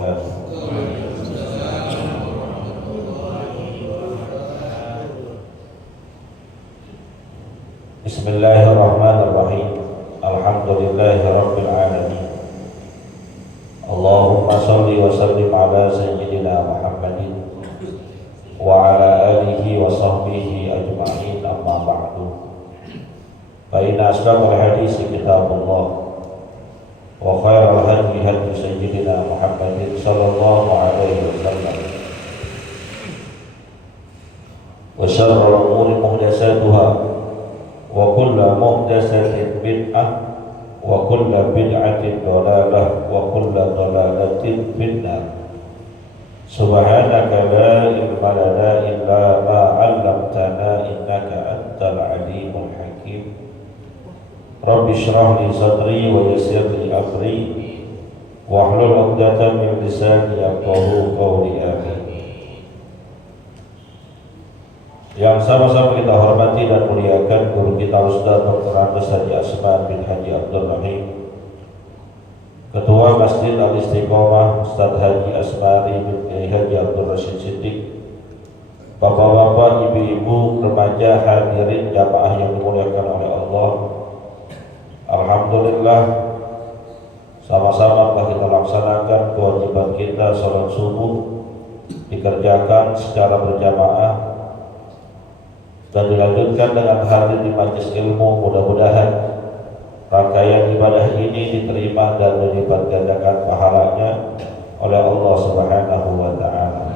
wabarakatuh. Bismillahirrahmanirrahim. Alhamdulillahirabbil alamin. Allahumma shalli wa sallim ala sayyidina Muhammadin wa ala alihi wa sahbihi ajma'in, amma ba'du. Fa inna asdaqal hadisi kitabullah wa khairal hadi hadi sayyidina Muhammadin sallallahu alaihi wasallam wa syarrul umuri muhdatsatuha wa kullu muhdatsatin bid'ah wa kullu bid'atin dhalalah wa kullu dhalalatin finnar. Subhanaka la ilma lana illa ma 'allamtana innaka antal alimul hakim. Rabbi shrah li sadri wa yassir li amri wahlul 'uqdatam min lisani yafqahu qawli. Amin. Yang sama-sama kita hormati dan muliakan guru kita Ustaz Dr. Andes Haji Asman bin Haji Abdul Rahim, Ketua Masjid Al-Istiqomah Ustaz Haji Asmari bin Haji Abdul Rashid Siddiq, bapak-bapak, ibu-ibu, remaja, hadirin jamaah yang dimuliakan oleh Allah. Alhamdulillah, sama-sama telah kita laksanakan kewajiban kita sholat subuh, dikerjakan secara berjamaah dan dilanjutkan dengan hadir di majelis ilmu. Mudah-mudahan rangkaian ibadah ini diterima dan dilipat gandakan pahalanya oleh Allah Subhanahu wa taala.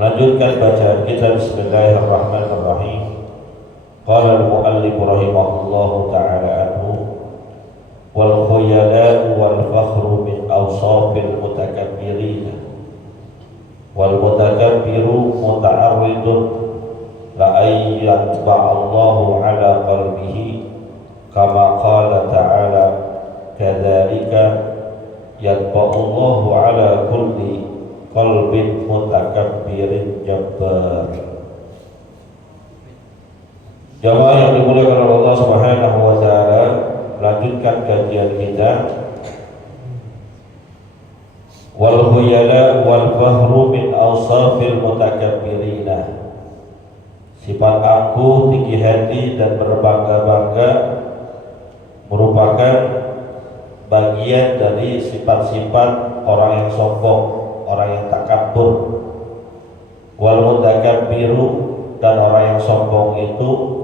Melanjutkan bacaan kita, bismillahirrahmanirrahim. Qala al-muallif rahimahullahu taala anhu, wal khuyala wal fakhru min awsafil mutakabbirin wal mutakabbiru muta'arridun la ayyat ba'allahu ala qalbihi kama qala ta'ala kadzalika yatba'allahu ala kulli qalbin mutakabbirin jabbar. Jamaah yang dimuliakan oleh Allah Subhanahu wa taala, lanjutkan kajian kita. Wal khuyala wal fahru min awsafil mutakabbirina. Sifat angkuh, tinggi hati dan berbangga-bangga merupakan bagian dari sifat-sifat orang yang sombong, orang yang takabur. Wal mutakabbiru, dan orang yang sombong itu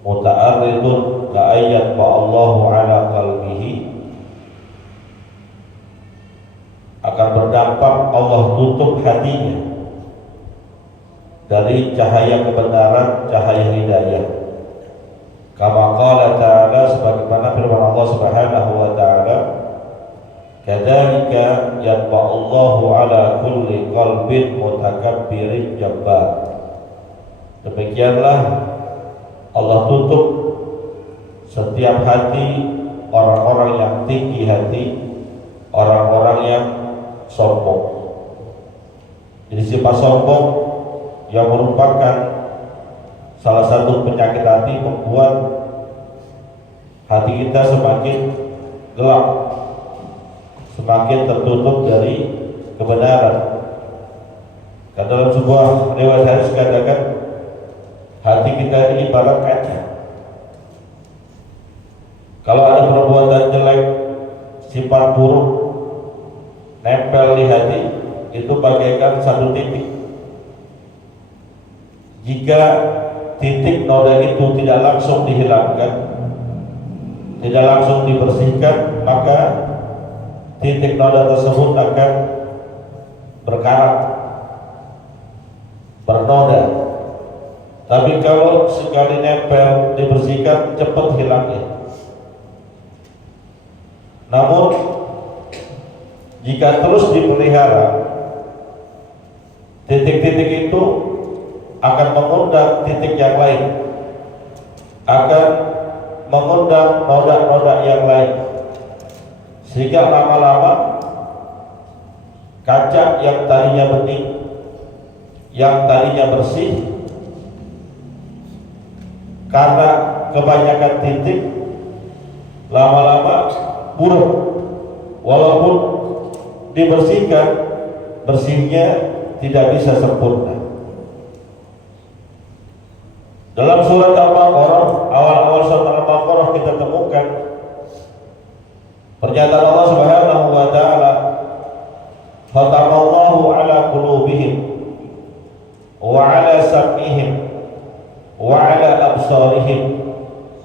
muta'arridun la ayat Allahu ala qalbihi, akan berdampak Allah tutup hatinya dari cahaya kebenaran, cahaya hidayah. Kama qala ta'ala, sebagaimana firman Allah Subhanahu wa ta'ala, kadzalika yatba'allahu ala kulli qalbin mutakabbirin jabbar. Demikianlah Allah tutup setiap hati orang-orang yang tinggi hati, orang-orang yang sombong. Jadi sifat sombong yang merupakan salah satu penyakit hati membuat hati kita semakin gelap, semakin tertutup dari kebenaran. Karena dalam sebuah riwayat hadis katakan, hati kita ini ibarat kaca. Kalau ada perbuatan jelek, sifat buruk nempel di hati, itu bagaikan satu titik. Jika titik noda itu tidak langsung dihilangkan, tidak langsung dibersihkan, maka titik noda tersebut akan berkarat, bernoda. Tapi kalau sekali nempel, dibersihkan, cepat hilangnya. Namun jika terus dipelihara, titik-titik itu akan mengundang titik yang lain, akan mengundang noda-noda yang lain, sehingga lama-lama kaca yang tadinya bening, yang tadinya bersih, karena kebanyakan titik lama-lama buruk, walaupun dibersihkan, bersihnya tidak bisa sempurna. Dalam surat Al-Baqarah, awal-awal surat Al-Baqarah kita temukan pernyataan Allah Subhanahu wa taala, "Khatamallahu ala qulubihim wa ala sam'ihim wa ala absarihim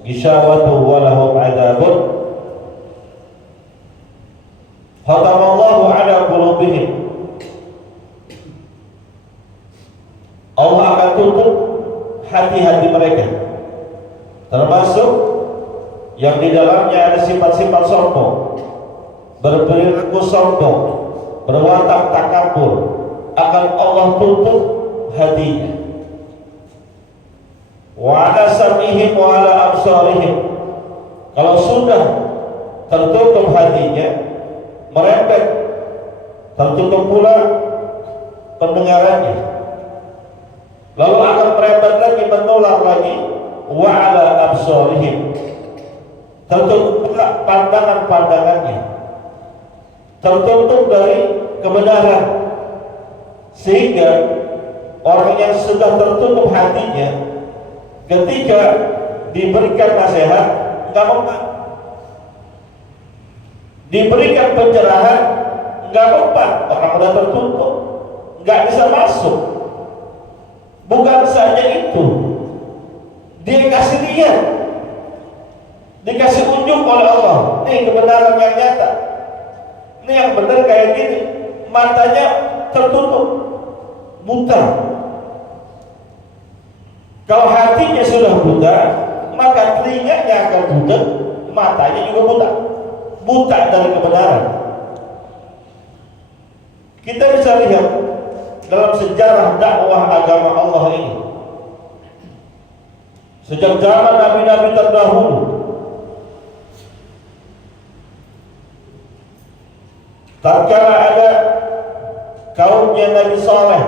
ghishawatu wa lahum adzabun." Khatamallahu ala qulubihim, Allah akan tutup hati-hati mereka, termasuk yang di dalamnya ada sifat-sifat sombong, berperilaku sombong, berwatak takabur, akan Allah tutup hatinya. Wa ala sam'ihim wa ala absarihim, kalau sudah tertutup hatinya, merembet, tertutup pula pendengarannya, lalu akan merembet lagi, menular lagi. Wa ala absarihim, tertutup pula pandangan-pandangannya, tertutup dari kebenaran, sehingga orang yang sudah tertutup hatinya ketika diberikan nasihat nggak mempan, diberikan pencerahan nggak mempan, orang sudah tertutup, nggak bisa masuk. Bukan saja itu, dia kasih lihat, dikasih unjuk oleh Allah, nih kebenaran yang nyata, ini yang benar kayak gini, matanya tertutup, buta. Kalau hatinya sudah buta, maka telinganya akan buta, matanya juga buta, buta dari kebenaran. Kita bisa lihat dalam sejarah dakwah agama Allah ini, sejak zaman nabi-nabi terdahulu, tatkala ada kaumnya Nabi Saleh,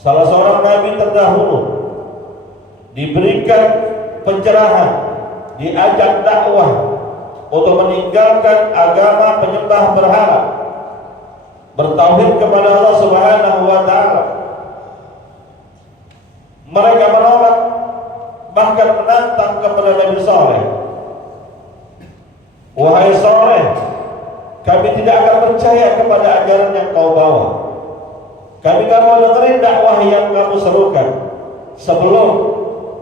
salah seorang nabi terdahulu, diberikan pencerahan, diajak dakwah untuk meninggalkan agama penyembah berhala, bertauhid kepada Allah Subhanahu wa taala. Mereka menolak, bahkan menantang kepada Nabi Saleh. Wahai Saleh, kami tidak akan percaya kepada ajaran yang kau bawa. Kami tidak mau dengerin dakwah yang kamu serukan sebelum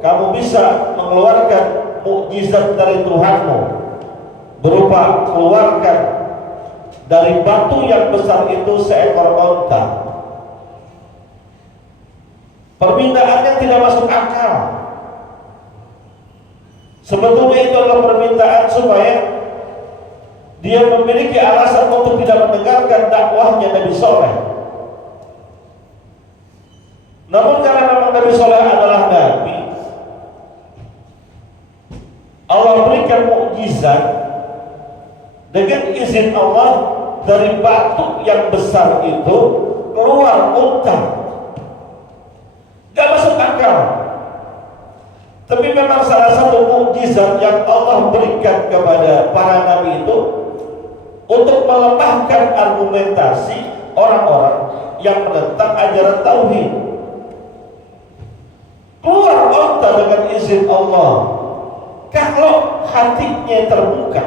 kamu bisa mengeluarkan mukjizat dari Tuhanmu, berupa keluarkan dari batu yang besar itu seekor onta. Permintaannya tidak masuk akal. Sebetulnya itu adalah permintaan supaya dia memiliki alasan untuk tidak mendengarkan dakwahnya Nabi Saleh. Namun karena memang Nabi Saleh adalah Nabi, Allah berikan mukjizat dengan izin Allah, dari batu yang besar itu keluar unta. Gak masuk akal. Tapi memang salah satu mukjizat yang Allah berikan kepada para nabi itu untuk melemahkan argumentasi orang-orang yang menentang ajaran tauhid. Keluar unta dengan izin Allah. Kalau hatinya terbuka,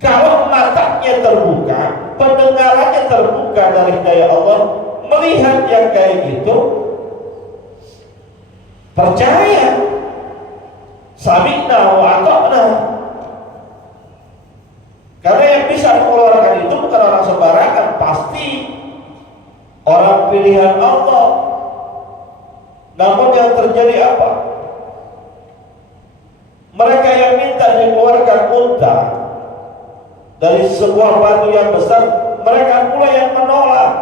kalau matanya terbuka, pendengarannya terbuka dari hidayah Allah, melihat yang kayak gitu, percaya, sami'na wa ata'na. Karena yang bisa mengeluarkan itu bukan orang sembarangan, pasti orang pilihan Allah. Namun yang terjadi apa? Mereka yang minta dikeluarkan unta dari sebuah batu yang besar, mereka pula yang menolak.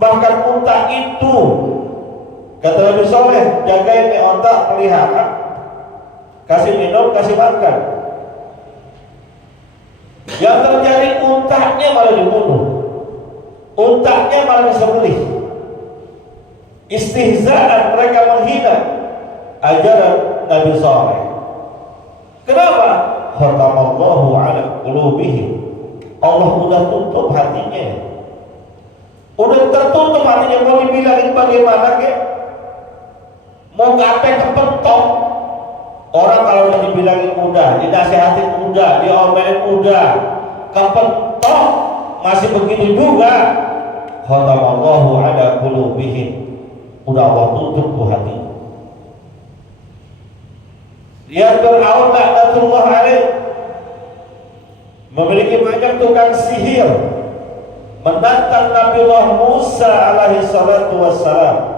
Bahkan unta itu, kata Nabi Saleh, jagain nih unta, pelihara, kasih minum, kasih makan. Yang terjadi, untanya malah dibunuh, untanya malah disembelih. Istihzaan, mereka menghina ajaran Nabi Saleh. Kenapa? Khatamallahu ala qulubihim Allah udah tutup hatinya, udah tertutup hatinya. Mau dibilangin bagaimana ke? Mau gape kepentok. Orang kalau udah dibilangin udah, dinasihatin udah, diomelin udah, kepentok masih begitu juga. Khatamallahu ala qulubihim, udah Allah tutup tuh hati. Lihat Fir'aun laknatullah alaih, memiliki banyak tukang sihir, menantang Nabiullah Musa alaihi salatu wassalam.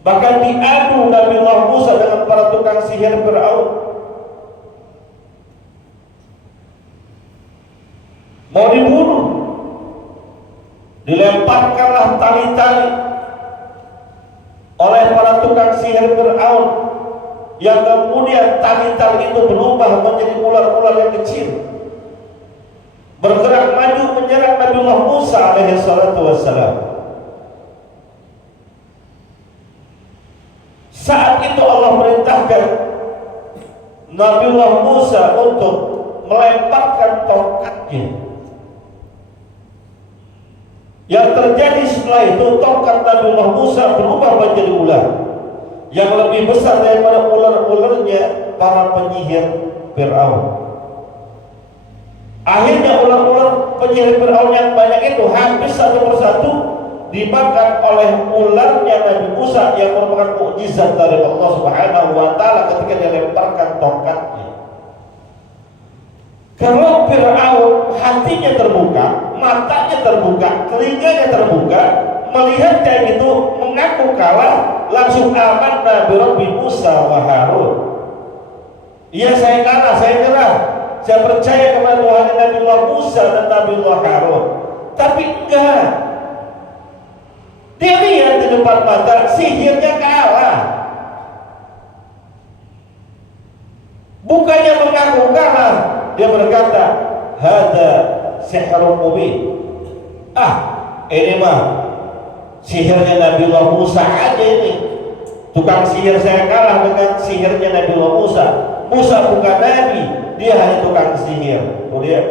Bahkan diadu Nabiullah Musa dengan para tukang sihir Fir'aun. Mau dibunuh, dilemparkanlah tali-tali oleh para tukang sihir Fir'aun, yang kemudian tali-tali itu berubah menjadi ular-ular yang kecil, bergerak maju menyerang Nabiullah Musa alaihi salatu wassalam. Saat itu Allah perintahkan Nabiullah Musa untuk melemparkan tongkatnya. Yang terjadi setelah itu, tongkat Nabiullah Musa berubah menjadi ular yang lebih besar daripada ular-ularnya para penyihir Fir'aun. Akhirnya ular-ular penyihir Fir'aun yang banyak itu habis satu persatu dimakan oleh ularnya Nabi Musa yang merupakan mukjizat dari Allah Subhanahu wa taala ketika dilemparkan tongkatnya. Kalau Fir'aun hatinya terbuka, matanya terbuka, telinganya terbuka, melihat kayak gitu, mengaku kalah, langsung aman Nabi Rabbi Musa wa Harun. Iya, saya kalah, saya nyerah, saya percaya kepada Tuhan Nabiullah Musa dan Nabiullah Harun. Tapi enggak, dia lihat di depan mata sihirnya kalah. Bukannya mengaku kalah, dia berkata, hada sihrun mubin. Ini mah sihirnya Nabiullah Musa aja ini. Tukang sihir saya kalah dengan sihirnya Nabiullah Musa. Musa bukan nabi, dia hanya tukang sihir. Kemudian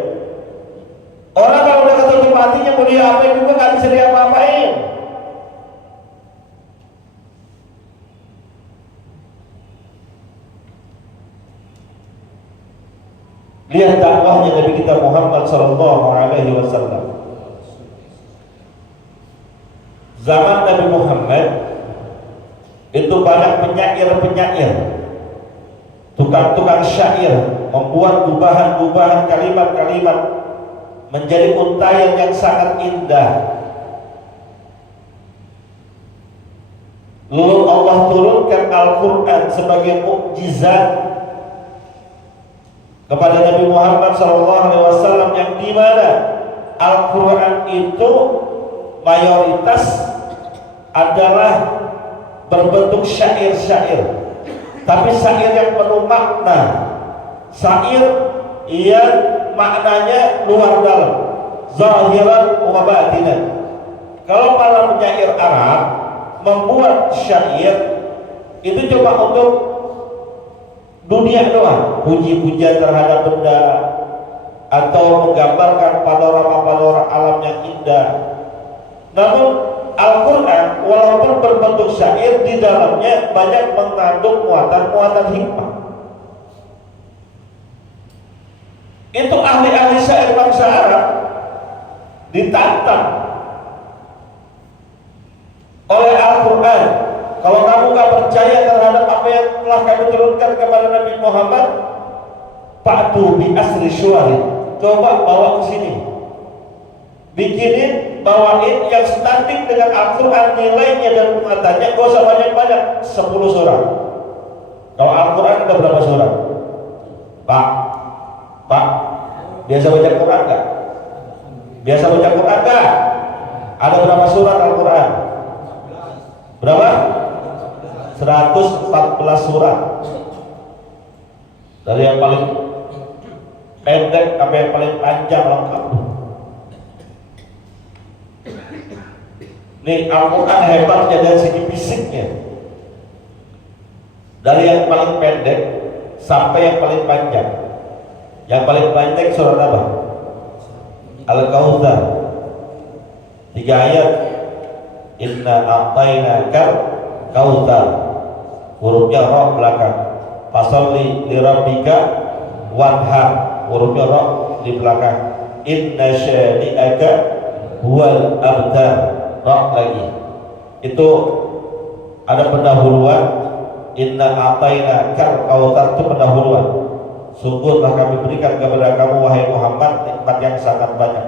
orang kalau udah ketutup hatinya, mau dia apain juga nggak bisa dia apa-apain. Lihat dakwahnya Nabi kita Muhammad sallallahu alaihi wasallam. Zaman Nabi Muhammad itu banyak penyair-penyair, tukang-tukang syair, membuat gubahan-gubahan kalimat-kalimat menjadi untayan yang sangat indah. Lalu Allah turunkan Al-Quran sebagai mukjizat kepada Nabi Muhammad SAW, yang dimana Al-Quran itu mayoritas adalah berbentuk syair-syair, tapi syair yang penuh makna, syair yang maknanya luar dalam, zahiran wa batinan. Kalau para penyair Arab membuat syair itu cuma untuk dunia doang, puji-pujian terhadap benda atau menggambarkan panorama-panorama alam yang indah. Namun Al-Quran walaupun berbentuk syair, di dalamnya banyak mengandung muatan-muatan hikmah. Itu ahli-ahli syair bangsa Arab ditantang oleh Al-Quran. Kalau kamu gak percaya terhadap apa yang telah kami turunkan kepada Nabi Muhammad, fa'tu bi asri syuarin, coba bawa ke sini, bikinin, bawain yang standing dengan Al-Quran nilainya dan muatannya, gak usah banyak-banyak, 10 surat. Kalau Al-Quran ada berapa surat? Pak, biasa baca Quran gak? Biasa baca Quran gak? Ada berapa surat Al-Quran? Berapa? 114 surat. Dari yang paling pendek sampai yang paling panjang lengkap. Nih Al-Quran hebatnya dari segi fisiknya, dari yang paling pendek sampai yang paling panjang. Yang paling pendek surat apa? Al-Kautsar. 3 ayat. Inna a'tainakal kautsar. Hurufnya ra belakang. Fasalli li rabbika wanhar. Hurufnya ra di belakang. Inna syani'aka huwal abtar. Ra lagi. Itu ada pendahuluan. Inna a'tainakal kautsar, itu pendahuluan. Sungguh telah kami berikan kepada kamu wahai Muhammad nikmat yang sangat banyak.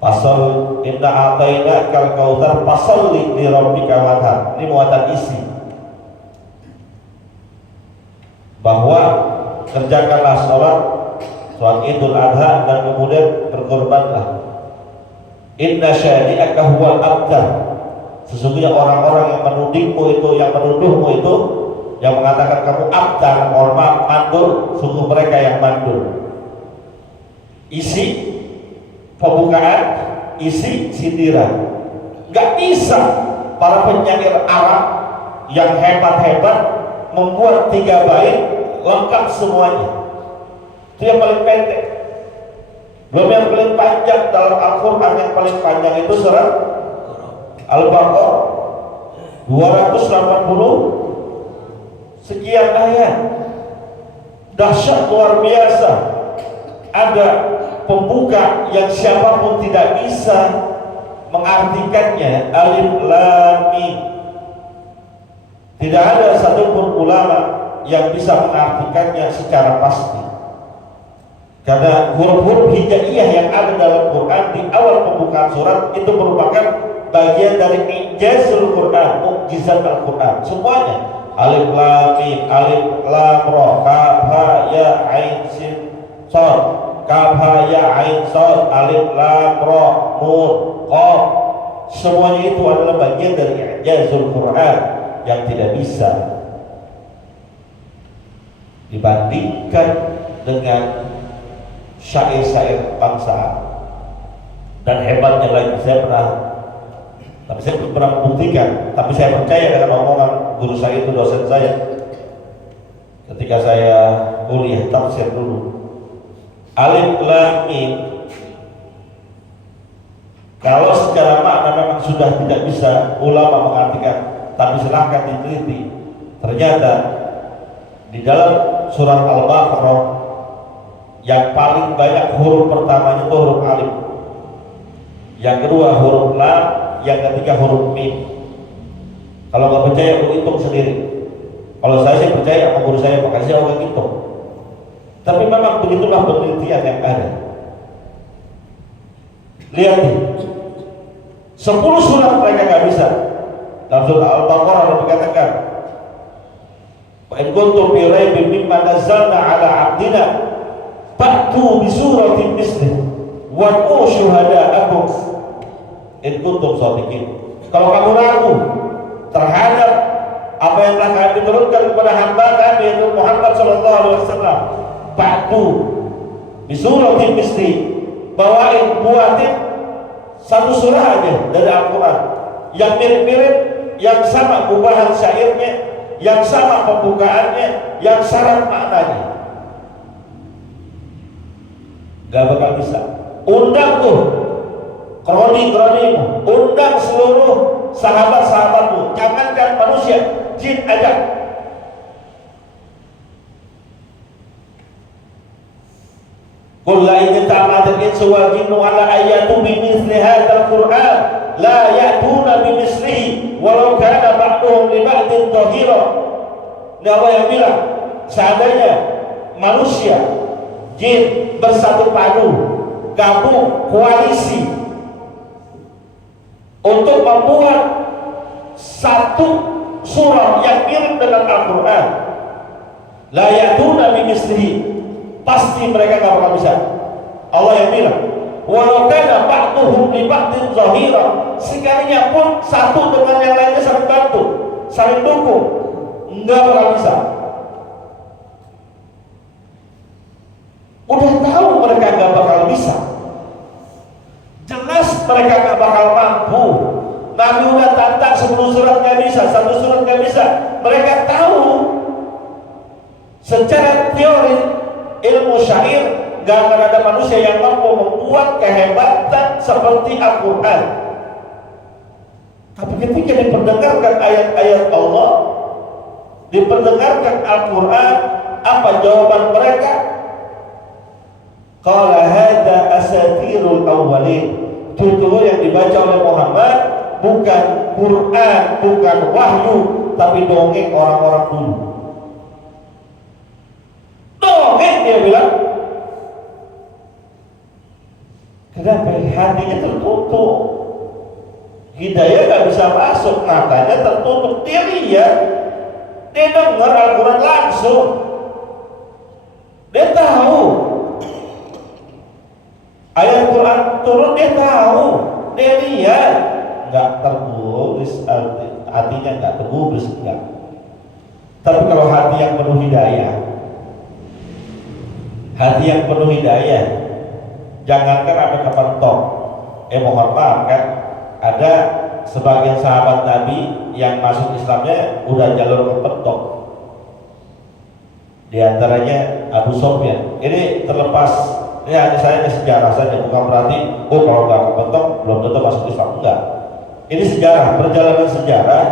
Pasal inna a'tainakal kautsar fasalli li rabbika wanhar. Ini muatan isi bahwa kerjakanlah sholat Idul Adha dan kemudian berkorbanlah. Inna syani'aka huwal abtar. Sesungguhnya orang-orang yang menudingmu itu, yang menuduhmu itu, yang mengatakan kamu abtar, orma, mandul, sungguh mereka yang mandul. Isi pembukaan, isi sindiran. Gak bisa para penyair Arab yang hebat-hebat membuat 3 bait lengkap semuanya. Itu yang paling pendek. Belum yang paling panjang dalam Al-Quran. Yang paling panjang itu surat Al-Baqarah 280 sekian ayat. Dahsyat luar biasa. Ada pembuka yang siapapun tidak bisa mengartikannya. Alif Lam Mim. Tidak ada satupun ulama yang bisa mengartikannya secara pasti. Karena huruf-huruf hijaiyah yang ada dalam Quran di awal pembukaan surat itu merupakan bagian dari ijazul Quran, mukjizat Al-Quran. Semuanya alif lam mim, alif lam ra, kaf ha ya ain sin shad, kaf ha ya ain shad, alif lam ra nun qaf. Semuanya itu adalah bagian dari ijazul Quran yang tidak bisa dibandingkan dengan syair-syair bangsa. Dan hebatnya lagi, saya belum pernah membuktikan, tapi saya percaya dengan omongan guru saya itu, dosen saya ketika saya kuliah tafsir dulu. Alif lam mim kalau secara makna memang sudah tidak bisa ulama mengartikan, tapi silahkan diteliti. Ternyata di dalam surat Al-Baqarah yang paling banyak huruf pertamanya itu huruf alif, yang kedua huruf lam, yang ketiga huruf mim. Kalau nggak percaya, lu hitung sendiri. Kalau saya sih percaya sama guru saya, makanya saya orang hitung. Tapi memang begitulah penelitian yang ada. Lihat nih, 10 surat mereka nggak bisa. Dalam surat Al-Baqarah ada dikatakan, wa in kuntum fi raibin mimma nazzalna ala 'abdina fa'tu bi suratin mislih wad'u syuhada'akum in kuntum shadiqin. Kalau kamu ragu terhadap apa yang telah kami turunkan kepada hamba kami yaitu Muhammad sallallahu alaihi wasallam, fa'tu bi suratin mislih, buatin satu surah aja dari Al-Quran yang mirip-mirip, yang sama gubahan syairnya, yang sama pembukaannya, yang syarat maknanya. Gak bakal bisa. Undang tuh kroni-kronimu, undang seluruh sahabat-sahabatmu, jangankan manusia, jin aja. Qul la in ta'amatul insu wal jinnu ala ayatu bi mithli hadzal Qur'an la ya'tuna bi mislihi walau kana ba'duhum li ba'din dhahira. Ini Allah yang bilang, seandainya manusia, jin bersatu padu, gabung koalisi untuk membuat satu surah yang mirip dengan Al-Quran, la ya'tuna bi mislihi, pasti mereka gak bakal bisa. Allah yang bilang, walau kana ba'duhum li ba'din zahira, sekalinya pun satu dengan yang lainnya saling bantu, saling dukung, enggak bakal bisa. Udah tahu mereka gak bakal bisa, jelas mereka gak bakal mampu. Nabi udah tantang 10 surat gak bisa, 1 surat gak bisa. Mereka tahu secara teori ilmu syair, gak akan ada manusia yang mampu membuat kehebatan seperti Al-Quran. Tapi ketika diperdengarkan ayat-ayat Allah, diperdengarkan Al-Quran, apa jawaban mereka? Qala hadza asatirul awwalin. Tutur yang dibaca oleh Muhammad bukan Quran, bukan wahyu, tapi dongeng orang-orang dulu. Dongeng, dia bilang. Kenapa? Hatinya tertutup, hidayah gak bisa masuk, matanya tertutup. Dia lihat, dia dengar Al-Quran langsung, dia tahu ayat Quran turun, dia tahu, dia lihat, nggak tergubris, hatinya nggak tergubris, enggak. Tapi kalau hati yang penuh hidayah, hati yang penuh hidayah, jangankan apa kepentok, mohon maaf kan, ada sebagian sahabat Nabi yang masuk Islamnya udah jalur kepentok. Di antaranya Abu Sufyan. Ini terlepas, ini hanya saya sejarah saja, bukan berarti kalau nggak kepentok belum tentu masuk Islam, enggak. Ini sejarah, perjalanan sejarah.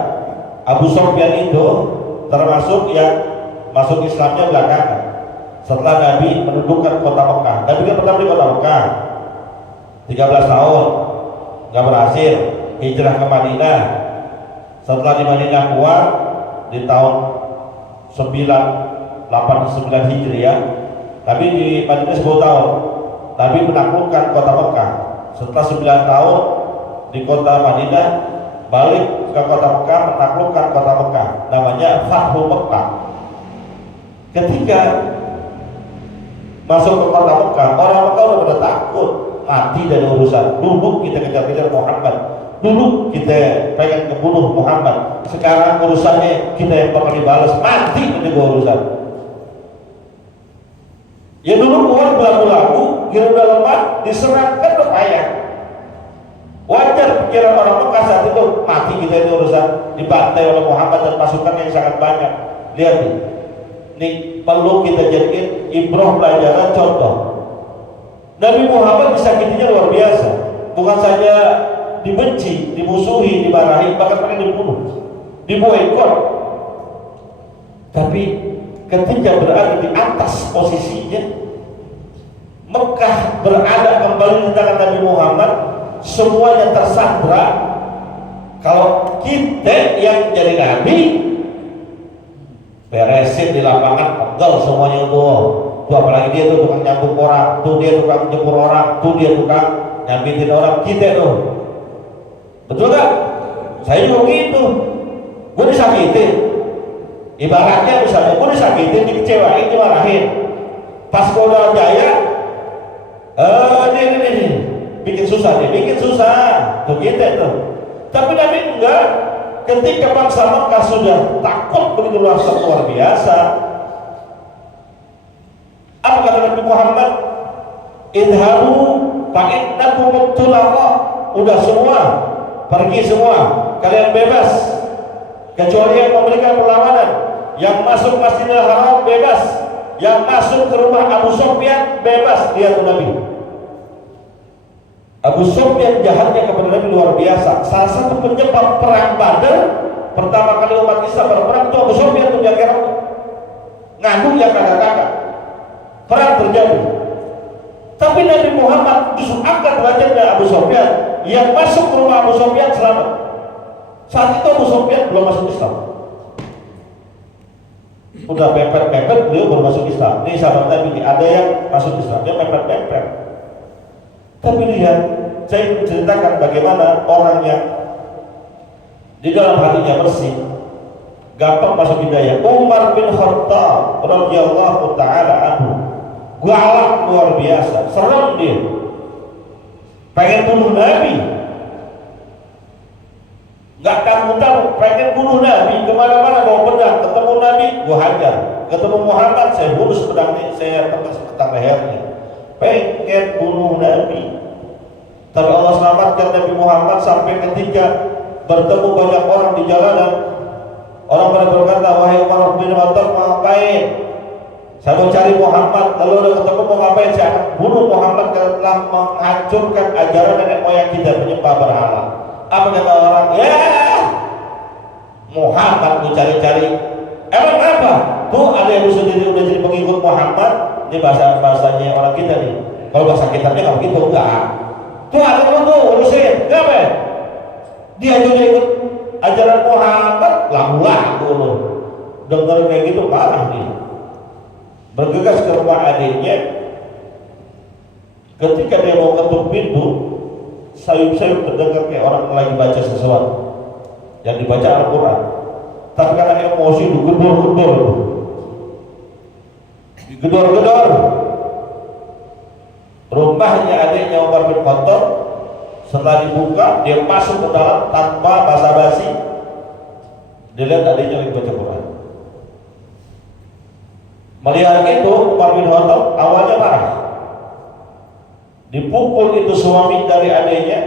Abu Sufyan itu termasuk yang masuk Islamnya belakangan. Setelah Nabi menundukkan kota Mekah, Nabi kan pertama di kota Mekah 13 tahun, nggak berhasil, hijrah ke Madinah. Setelah di Madinah keluar di tahun 989 Hijriah, Nabi di Madinah 10 tahun. Nabi menaklukkan kota Mekah. Setelah 9 tahun di kota Madinah, balik ke kota Mekah, menaklukkan kota Mekah. Namanya Fathu Mekah. Ketika masuk ke kota Mekah, orang Mekah udah pada takut, mati dari urusan. Dulu kita kejar-kejar Muhammad, dulu kita pengen membunuh Muhammad, sekarang urusannya kita yang bakal dibalas, mati ini urusan. Ya dulu keluar belagu-lagu, kira udah lemah, diserang kan berpayah. Wajar pikiran orang Mekah saat itu, mati kita ini urusan, dibantai oleh Muhammad dan pasukan yang sangat banyak. Lihat nih, ini perlu kita jadikan ibrah, pelajaran, contoh. Nabi Muhammad disakitinya luar biasa, bukan saja dibenci, dimusuhi, dimarahi, bahkan pengen dibunuh, diboikot. Tapi ketika berada di atas posisinya, Mekah berada kembali di tangan Nabi Muhammad, semuanya tersandra. Kalau kita yang jadi Nabi, beresin di lapangan, pegel semuanya tuh. Tuh apalagi dia tuh tukang nyambung orang, tuh dia tukang jemur orang, tuh dia tukang nyambitin orang, kita tuh. Betul gak? Saya juga gitu. Gue disakitin. Ibaratnya misalnya gue disakitin, dikecewain, dimarahin. Pas gue udah jaya, ini bikin susah nih, bikin susah. Tuh kita tuh. Tapi Nabi enggak. Ketika bangsa Mekah sudah takut begitu luar biasa, apa kata Nabi Muhammad? Idhabu fa'innakum tulaqa. Udah semua, pergi semua, kalian bebas. Kecuali yang memberikan perlawanan. Yang masuk Masjidil Haram bebas, yang masuk ke rumah Abu Sufyan bebas. Dia tuh Nabi. Abu Sufyan jahatnya kepada Nabi luar biasa. Salah satu penyebab perang Badar, pertama kali umat Islam berperang itu Abu Sufyan tuh yang kira ngandung yang kakak-kakak. Perang terjadi. Tapi Nabi Muhammad justru angkat derajatnya Abu Sufyan. Yang masuk ke rumah Abu Sufyan selamat. Saat itu Abu Sufyan belum masuk Islam. Udah pepet-pepet beliau baru masuk Islam. Ini sahabat Nabi, ada yang masuk Islam, dia pepet-pepet. Tapi lihat, saya menceritakan bagaimana orang yang di dalam hatinya bersih, gampang masuk hidayah. Umar bin Khattab radhiyallahu taala anhu, galak luar biasa, serem dia, pengen bunuh Nabi, nggak tahu, pengen bunuh Nabi, kemana-mana bawa pedang, ketemu Nabi, gua hajar, ketemu Muhammad, saya bunuh pedangnya, saya tembak sebatang lehernya. Pengen bunuh Nabi. Tapi Allah selamatkan Nabi Muhammad sampai ketika bertemu banyak orang di jalanan. Orang pada berkata, wahai Umar bin Khattab, ngapain? Saya mau cari Muhammad, lalu udah ketemu mau ngapain? Saya akan bunuh Muhammad karena telah menghancurkan ajaran nenek moyang kita menyembah berhala. Apa kata orang? Ya, Muhammad mau cari-cari. Emang apa? Tuh ada yang sendiri udah jadi pengikut Muhammad. Ini bahasanya orang kita nih. Kalau bahasa kita nggak begitu, enggak. Tuh ada lu tuh urusin, kenapa? Dia juga ikut ajaran Muhammad, lagu lu. Dengar kayak gitu marah dia. Bergegas ke rumah adiknya. Ketika dia mau ketuk pintu, sayup-sayup terdengar kayak orang lagi baca sesuatu yang dibaca Al-Quran. Tapi karena emosi digedor-gedor. Rumahnya adiknya Umar bin Khattab, setelah dibuka dia masuk ke dalam tanpa basa-basi. Dilihat adiknya lagi baca Quran. Melihat itu Umar bin Khattab awalnya marah. Dipukul itu suami dari adiknya,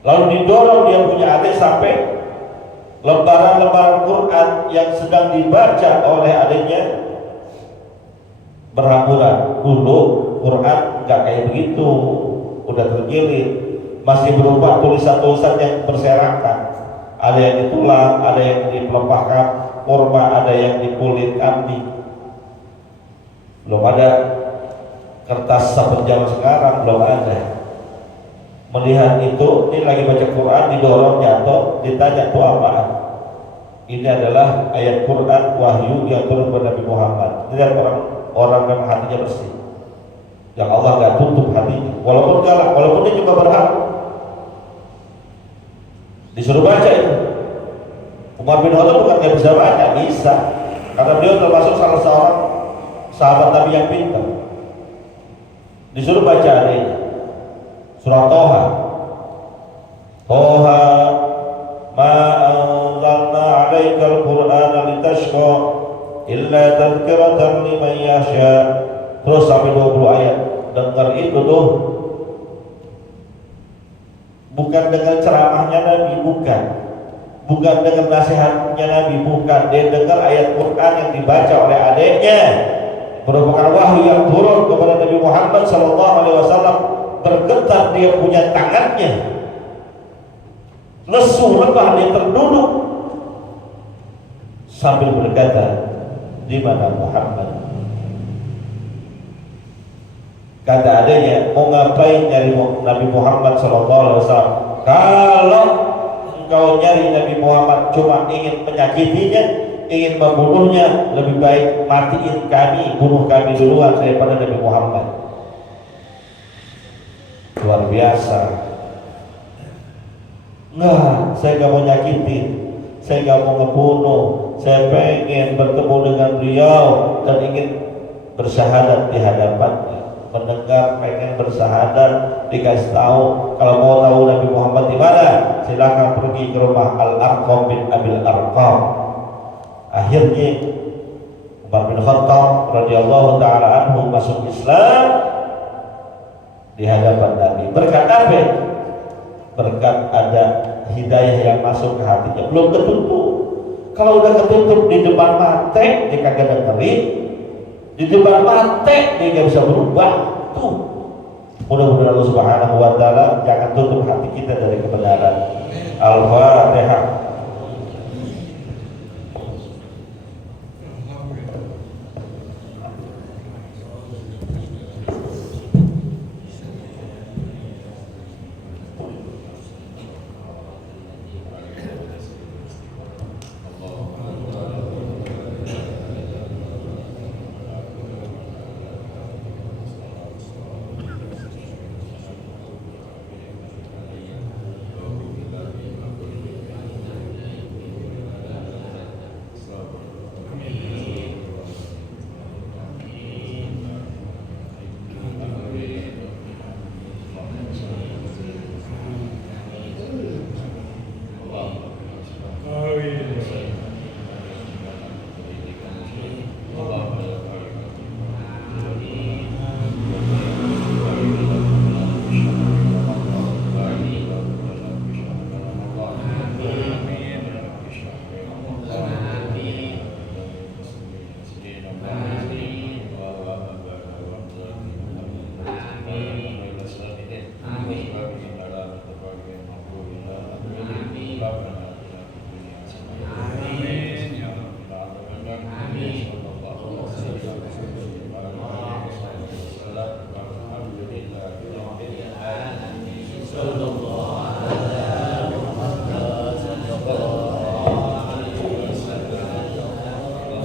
lalu didorong dia punya adik sampai lembaran-lembaran Quran yang sedang dibaca oleh adiknya berhamburan. Dulu Quran nggak kayak begitu, udah terjilid, masih berupa tulisan-tulisan yang berserakan. Ada yang ditulang, ada yang dipelepahkan kurma, ada yang dikulit kambing. Belum ada kertas seperti sekarang, belum ada. Melihat itu, ini lagi baca Quran, didorong jatuh, ditanya itu apaan? Ini adalah ayat Quran wahyu yang turun kepada Nabi Muhammad. Lihat orang memang hatinya bersih, yang Allah nggak tutup hatinya, walaupun galak, walaupun dia juga berhak. Disuruh baca itu. Umar bin Khattab bukan nggak bisa baca, bisa, karena beliau termasuk salah seorang sahabat Nabi yang pintar. Disuruh baca adanya surah Toha. Toha ma anzalna 'alaikal qur'ana litashqa illa tadhkiratan liman yasha. Terus sampai 20 ayat. Dengar itu tuh. Bukan dengan ceramahnya Nabi, bukan. Bukan dengan nasihatnya Nabi, bukan. Dia dengar ayat Quran yang dibaca oleh adiknya, merupakan wahyu yang turun kepada Nabi Muhammad SAW. Bergetar dia punya tangannya, lesu lebah dia terduduk sambil berkata, di mana Muhammad? Kata adanya, mau ngapain nyari Nabi Muhammad SAW? Kalau engkau nyari Nabi Muhammad cuma ingin menyakitinya, ingin membunuhnya, lebih baik matiin kami, bunuh kami duluan daripada Nabi Muhammad. Luar biasa. Enggak, saya gak mau nyakitin, saya gak mau ngebunuh, saya pengen bertemu dengan beliau dan ingin bersyahadat di hadapannya. Mendengar pengen bersyahadat, dikasih tahu kalau mau tahu Nabi Muhammad di mana, silakan pergi ke rumah Al-Arqam bin Abil Arqam. Akhirnya Umar bin Khattab radhiyallahu taala anhu masuk Islam di hadapan Nabi. Berkat apa? Berkat ada hidayah yang masuk ke hatinya. Belum ketutup. Kalau udah ketutup di depan mata, dia kagak dengerin. Di depan mata dia nggak bisa berubah. Tuh. Mudah-mudahan Allah Subhanahu wa taala jangan tutup hati kita dari kebenaran. Al-Fatihah.